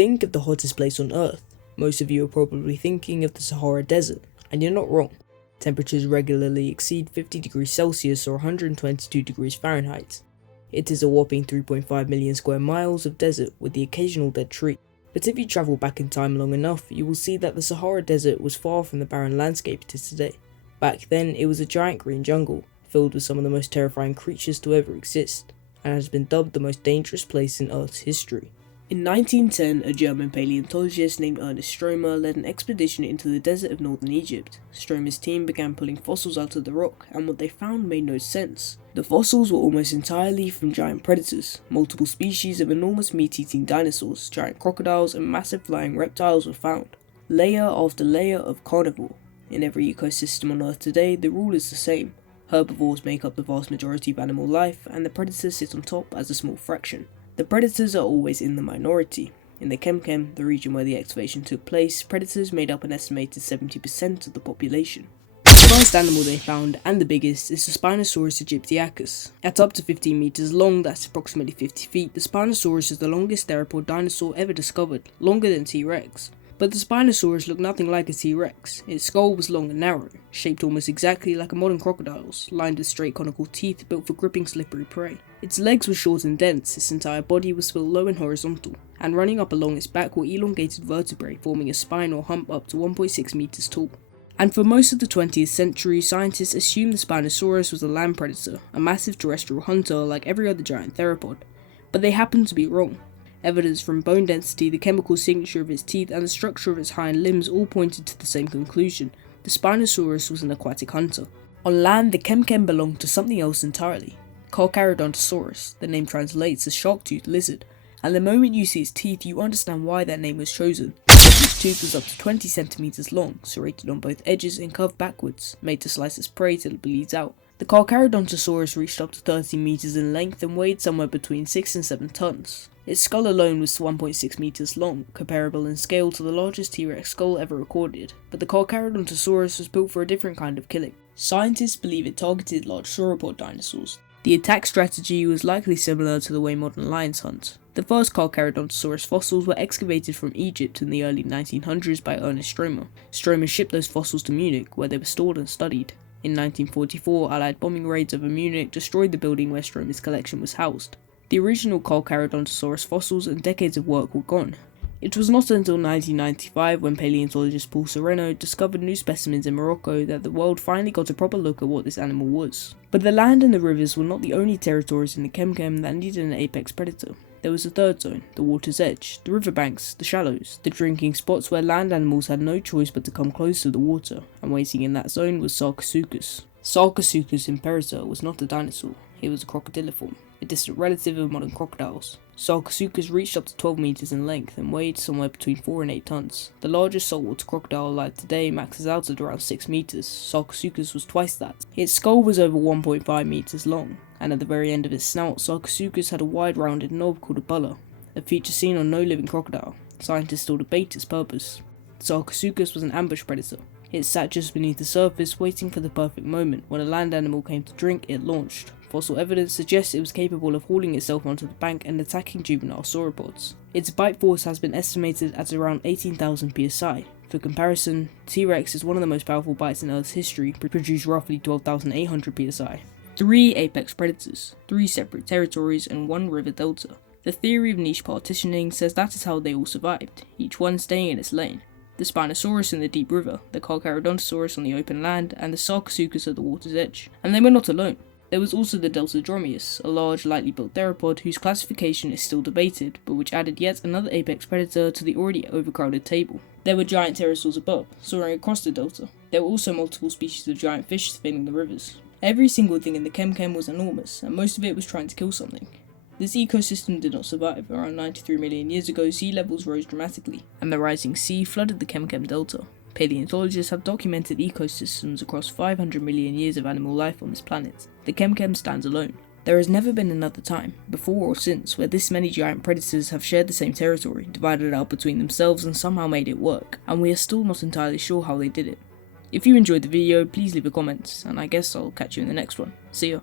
think of the hottest place on Earth, most of you are probably thinking of the Sahara Desert, and you're not wrong. Temperatures regularly exceed 50 degrees Celsius or 122 degrees Fahrenheit. It is a whopping 3.5 million square miles of desert with the occasional dead tree. But if you travel back in time long enough, you will see that the Sahara Desert was far from the barren landscape it is today. Back then, it was a giant green jungle, filled with some of the most terrifying creatures to ever exist, and has been dubbed the most dangerous place in Earth's history. In 1910, a German paleontologist named Ernest Stromer led an expedition into the desert of northern Egypt. Stromer's team began pulling fossils out of the rock, and what they found made no sense. The fossils were almost entirely from giant predators. Multiple species of enormous meat-eating dinosaurs, giant crocodiles, and massive flying reptiles were found. Layer after layer of carnivore. In every ecosystem on Earth today, the rule is the same. Herbivores make up the vast majority of animal life, and the predators sit on top as a small fraction. The predators are always in the minority. In the Kemkem, the region where the excavation took place, predators made up an estimated 70% of the population. The first animal they found, and the biggest, is the Spinosaurus aegyptiacus. At up to 15 meters long, that's approximately 50 feet, the Spinosaurus is the longest theropod dinosaur ever discovered, longer than T-Rex. But the Spinosaurus looked nothing like a T-Rex. Its skull was long and narrow, shaped almost exactly like a modern crocodile's, lined with straight conical teeth built for gripping slippery prey. Its legs were short and dense, its entire body was split low and horizontal, and running up along its back were elongated vertebrae forming a spine or hump up to 1.6 meters tall. And for most of the 20th century, scientists assumed the Spinosaurus was a land predator, a massive terrestrial hunter like every other giant theropod. But they happened to be wrong. Evidence from bone density, the chemical signature of its teeth, and the structure of its hind limbs all pointed to the same conclusion. The Spinosaurus was an aquatic hunter. On land, the Kemkem belonged to something else entirely. Carcharodontosaurus, the name translates as shark-toothed lizard, and the moment you see its teeth, you understand why that name was chosen. Its tooth was up to 20 centimeters long, serrated on both edges and curved backwards, made to slice its prey till it bleeds out. The Carcharodontosaurus reached up to 30 meters in length and weighed somewhere between 6 and 7 tons. Its skull alone was 1.6 meters long, comparable in scale to the largest T-Rex skull ever recorded, but the Carcharodontosaurus was built for a different kind of killing. Scientists believe it targeted large sauropod dinosaurs. The attack strategy was likely similar to the way modern lions hunt. The first Carcharodontosaurus fossils were excavated from Egypt in the early 1900s by Ernest Stromer. Stromer shipped those fossils to Munich, where they were stored and studied. In 1944, Allied bombing raids over Munich destroyed the building where Stromer's collection was housed. The original Carcharodontosaurus fossils and decades of work were gone. It was not until 1995, when paleontologist Paul Sereno discovered new specimens in Morocco, that the world finally got a proper look at what this animal was. But the land and the rivers were not the only territories in the Kemkem that needed an apex predator. There was a third zone, the water's edge, the riverbanks, the shallows, the drinking spots where land animals had no choice but to come close to the water, and waiting in that zone was Sarcosuchus. Sarcosuchus imperator was not a dinosaur, it was a crocodiliform, a distant relative of modern crocodiles. Sarcosuchus reached up to 12 meters in length and weighed somewhere between 4 and 8 tons. The largest saltwater crocodile alive today maxes out at around 6 meters. Sarcosuchus was twice that. Its skull was over 1.5 meters long, and at the very end of its snout, Sarcosuchus had a wide rounded knob called a bulla, a feature seen on no living crocodile. Scientists still debate its purpose. Sarcosuchus was an ambush predator. It sat just beneath the surface, waiting for the perfect moment. When a land animal came to drink, it launched. Fossil evidence suggests it was capable of hauling itself onto the bank and attacking juvenile sauropods. Its bite force has been estimated at around 18,000 psi. For comparison, T-Rex is one of the most powerful bites in Earth's history, produced roughly 12,800 psi. 3 apex predators, 3 separate territories, and 1 river delta. The theory of niche partitioning says that is how they all survived, each one staying in its lane. The Spinosaurus in the deep river, the Carcharodontosaurus on the open land, and the Sarcosuchus at the water's edge. And they were not alone. There was also the Deltadromeus, a large, lightly built theropod whose classification is still debated, but which added yet another apex predator to the already overcrowded table. There were giant pterosaurs above, soaring across the delta. There were also multiple species of giant fish filling the rivers. Every single thing in the Kemkem was enormous, and most of it was trying to kill something. This ecosystem did not survive. Around 93 million years ago, sea levels rose dramatically, and the rising sea flooded the Kemkem Delta. Paleontologists have documented ecosystems across 500 million years of animal life on this planet. The Kemkem stands alone. There has never been another time, before or since, where this many giant predators have shared the same territory, divided it out between themselves and somehow made it work, and we are still not entirely sure how they did it. If you enjoyed the video, please leave a comment, and I guess I'll catch you in the next one. See ya.